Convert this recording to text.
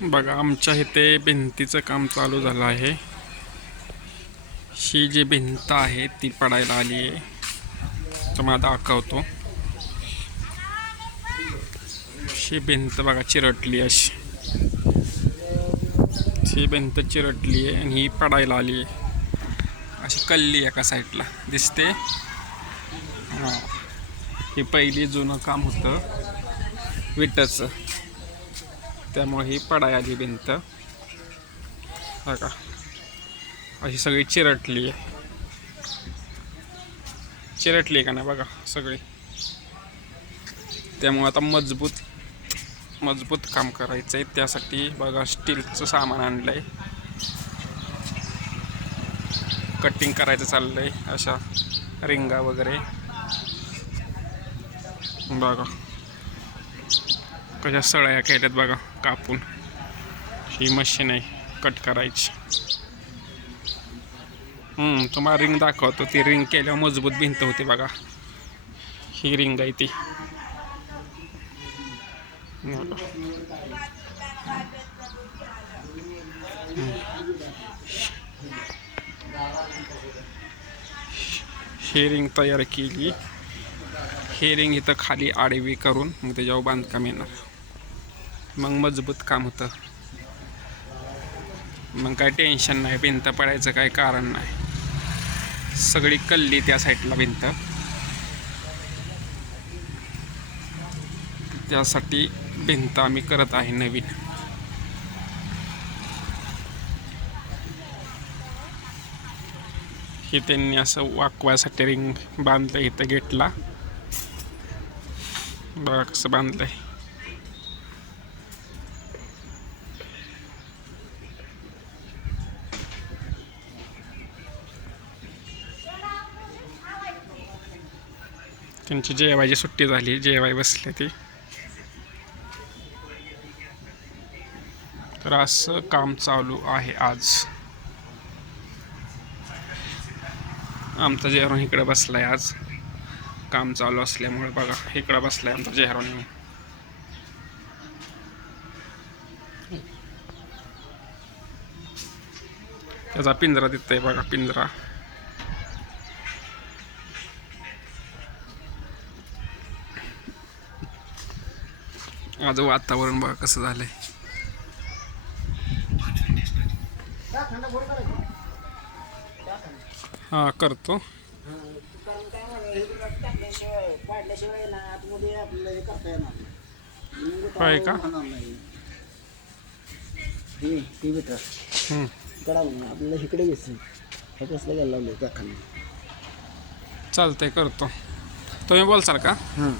बघा आमच्या इथे भिंतीचं काम चालू झालं आहे. ही जी भिंत आहे ती पडायला आली आहे. तुम्हाला दाखवतो. ही भिंत बघा चिरटली अशी. ही भिंत चिरटली आहे आणि ही पडायला आली आहे. अशी कल्ली एका साईडला दिसते. हां. ही पहिली जुनं काम होतं. विटाचं. त्यामुळे ही पडाय आली भिंत. बघा. अशी सगळी चिरटली आहे. चिरटली आहे का नाही बघा सगळी. त्यामुळे आता मजबूत मजबूत काम करायचं आहे त्यासाठी बघा स्टीलचं सामान आणलं आहे कटिंग करायचं चाललं आहे अशा रिंगा वगैरे. बघा. कशा सळ्या केल्यात बघा. कापून. ही मशीन आहे. कट करायची. तुम्हाला रिंग दाखवतो. ती रिंग केल्यावर मजबूत भिंत होती बघा. ही रिंग आहे ती. बघा. ही रिंग तयार केली. हे रिंग इथं खाली आडवी करून मग त्याच्यावर बांधकाम येणार. मग मजबूत काम होतं. मग काय टेन्शन नाही भिंत पडायचं काय कारण नाही. सगळी कल्ली त्या साईडला भिंत. त्यासाठी भिंत आम्ही करत आहे नवीन. हे त्यांनी असं वाकवायसाठी रिंग बांधलं इथं गेटला. बघा कसं बांधलंय. त्यांची जेवायची सुट्टी झाली जेवाय बसले ती. तर असं काम चालू आहे आज. आमचा इकडं बसला बसलाय आज. काम चालू असल्यामुळे बघा इकडं बसलाय आमचा जेहरून येऊन. त्याचा पिंजरा दिसतंय बघा पिंजरा. आज वातावरण बघा कसं झालं आहे हा करतो. काय ना आतमध्ये हे करता येणार नाही होय का? नाही हम्म. आपल्याला इकडे घ्यायचं हे कसलं घ्यायला लावलं त्या खाली चालतंय करतो. तुम्ही बोलसाल का? हां.